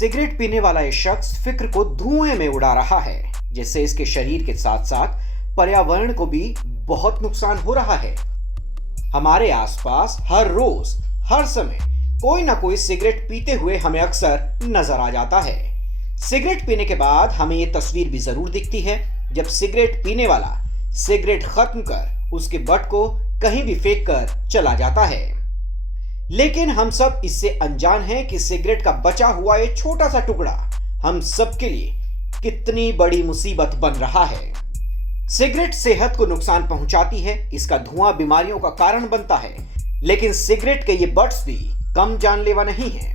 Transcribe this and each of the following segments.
Cigarette पीने वाला ये शख्स फिक्र को धुएं में उड़ा रहा है, जिससे इसके शरीर के साथ साथ पर्यावरण को भी बहुत नुकसान हो रहा है। हमारे आसपास हर रोज हर समय कोई ना कोई सिगरेट पीते हुए हमें अक्सर नजर आ जाता है। सिगरेट पीने के बाद हमें ये तस्वीर भी जरूर दिखती है जब सिगरेट पीने वाला सिगरेट खत्म कर उसके बट को कहीं भी फेंक कर चला जाता है। लेकिन हम सब इससे अनजान हैं कि सिगरेट का बचा हुआ ये छोटा सा टुकड़ा हम सबके लिए कितनी बड़ी मुसीबत बन रहा है। सिगरेट सेहत को नुकसान पहुंचाती है, इसका धुआं बीमारियों का कारण बनता है, लेकिन सिगरेट के ये बट्स भी कम जानलेवा नहीं है।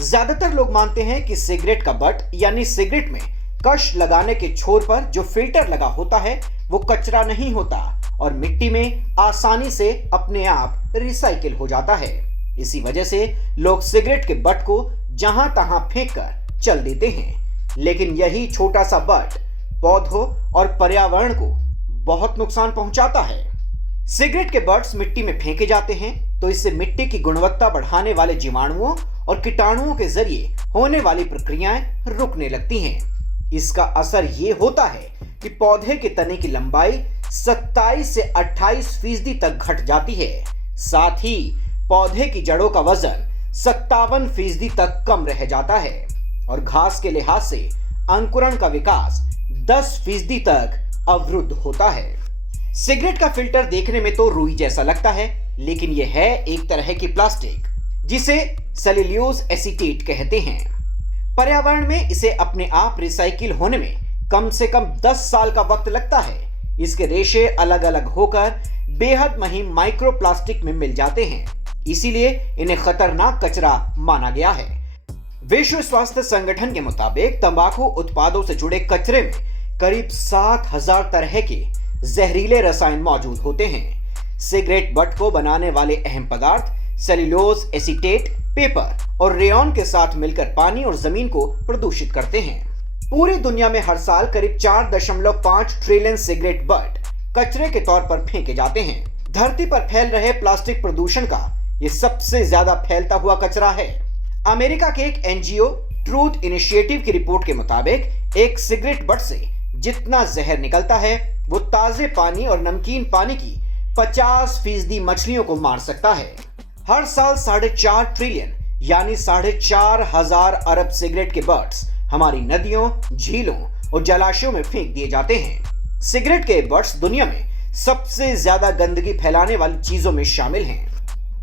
ज्यादातर लोग मानते हैं कि सिगरेट का बट यानी सिगरेट में कश लगाने के छोर पर जो फिल्टर लगा होता है वो कचरा नहीं होता और मिट्टी में आसानी से अपने आप रिसाइकिल हो जाता है। इसी वजह से लोग सिगरेट के बट को जहां तहां फेंक कर चल देते हैं, लेकिन यही छोटा सा बट पौधों और पर्यावरण को बहुत नुकसान पहुंचाता है। सिगरेट के बट्स मिट्टी में फेंके जाते हैं तो इससे मिट्टी की गुणवत्ता बढ़ाने वाले जीवाणुओं और कीटाणुओं के जरिए होने वाली प्रक्रियाएं रुकने लगती हैं। इसका असर ये होता है कि पौधे के तने की लंबाई 27 से 28% तक घट जाती है। साथ ही पौधे की जड़ों का वजन 57% तक कम रह जाता है और घास के लिहाज से अंकुरण का विकास 10% तक अवरुद्ध होता है। सिगरेट का फिल्टर देखने में तो रुई जैसा लगता है, लेकिन यह है एक तरह की प्लास्टिक जिसे सेल्यूलोज एसीटेट कहते हैं। पर्यावरण में इसे अपने आप रिसाइकिल होने में कम से कम 10 साल का वक्त लगता है। इसके रेशे अलग अलग होकर बेहद महीन माइक्रोप्लास्टिक में मिल जाते हैं, इसीलिए इन्हें खतरनाक कचरा माना गया है। विश्व स्वास्थ्य संगठन के मुताबिक तंबाकू उत्पादों से जुड़े कचरे में करीब 7000 तरह के जहरीले रसायन मौजूद होते हैं। सिगरेट बट को बनाने वाले अहम पदार्थ सेल्यूलोज एसीटेट, पेपर और रेयॉन के साथ मिलकर पानी और जमीन को प्रदूषित करते हैं। पूरी दुनिया में हर साल करीब 4.5 ट्रिलियन सिगरेट बट कचरे के तौर पर फेंके जाते हैं। धरती पर फैल रहे प्लास्टिक प्रदूषण का ये सबसे ज्यादा फैलता हुआ कचरा है। अमेरिका के एक एनजीओ ट्रूथ इनिशिएटिव की रिपोर्ट के मुताबिक एक सिगरेट बट से जितना जहर निकलता है वो ताजे पानी और नमकीन पानी की 50% मछलियों को मार सकता है। हर साल 4.5 ट्रिलियन यानी 4,500 अरब सिगरेट के बट्स हमारी नदियों, झीलों और जलाशयों में फेंक दिए जाते हैं। सिगरेट के बट्स दुनिया में सबसे ज्यादा गंदगी फैलाने वाली चीजों में शामिल हैं।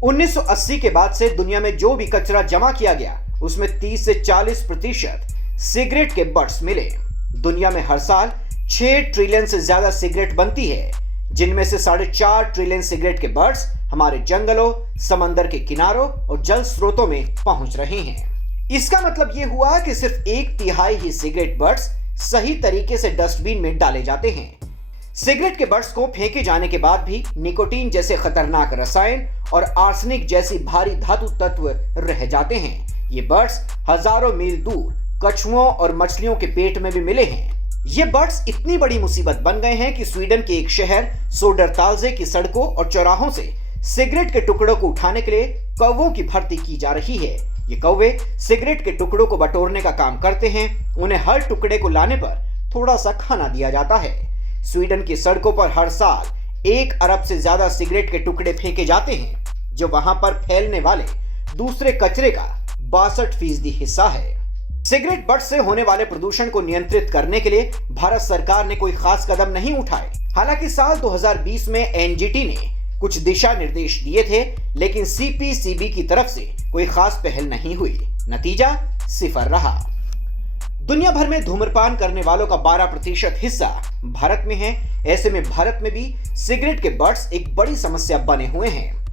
1980 के बाद से दुनिया में जो भी कचरा जमा किया गया उसमें 30 से 40% सिगरेट के बट्स मिले। दुनिया में हर साल 6 ट्रिलियन से ज्यादा सिगरेट बनती है, जिनमें से 4.5 ट्रिलियन सिगरेट के बट्स हमारे जंगलों, समंदर के किनारों और जल स्रोतों में पहुंच रहे हैं। इसका मतलब यह हुआ कि सिर्फ 1/3 ही सिगरेट बट्स सही तरीके से डस्टबिन में डाले जाते हैं। सिगरेट के बट्स को फेंके जाने के बाद भी निकोटीन जैसे खतरनाक रसायन और आर्सेनिक जैसी भारी धातु तत्व रह जाते हैं। ये बट्स हजारों मील दूर कछुओं और मछलियों के पेट में भी मिले हैं। ये बट्स इतनी बड़ी मुसीबत बन गए हैं कि स्वीडन के एक शहर सोडरताल्जे की सड़कों और चौराहों से सिगरेट के टुकड़ों को उठाने के लिए कौवों की भर्ती की जा रही है। ये कौवे सिगरेट के टुकड़ों को बटोरने का काम करते हैं। उन्हें हर टुकड़े को लाने पर थोड़ा सा खाना दिया जाता है। स्वीडन की सड़कों पर हर साल 1 अरब से ज्यादा सिगरेट के टुकड़े फेंके जाते हैं, जो वहां पर फैलने वाले दूसरे कचरे का 62% हिस्सा है। सिगरेट बट से होने वाले प्रदूषण को नियंत्रित करने के लिए भारत सरकार ने कोई खास कदम नहीं उठाए। हालांकि साल 2020 में एनजीटी ने कुछ दिशा निर्देश दिए थे, लेकिन सीपीसीबी की तरफ से कोई खास पहल नहीं हुई। नतीजा 0 रहा। दुनिया भर में धूम्रपान करने वालों का 12% हिस्सा भारत में है। ऐसे में भारत में भी सिगरेट के बट्स एक बड़ी समस्या बने हुए हैं।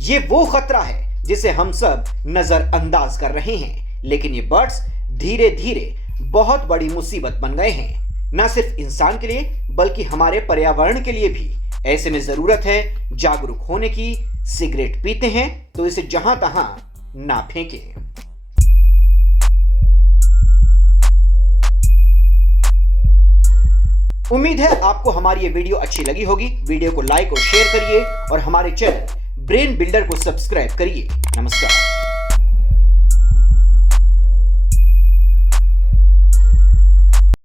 ये वो खतरा है जिसे हम सब नजरअंदाज कर रहे हैं, लेकिन ये बट्स धीरे धीरे बहुत बड़ी मुसीबत बन गए हैं, न सिर्फ इंसान के लिए बल्कि हमारे पर्यावरण के लिए भी। ऐसे में जरूरत है जागरूक होने की। सिगरेट पीते हैं तो इसे जहां तहां ना फेंकें। उम्मीद है आपको हमारी ये वीडियो अच्छी लगी होगी। वीडियो को लाइक और शेयर करिए और हमारे चैनल ब्रेन बिल्डर को सब्सक्राइब करिए। नमस्कार।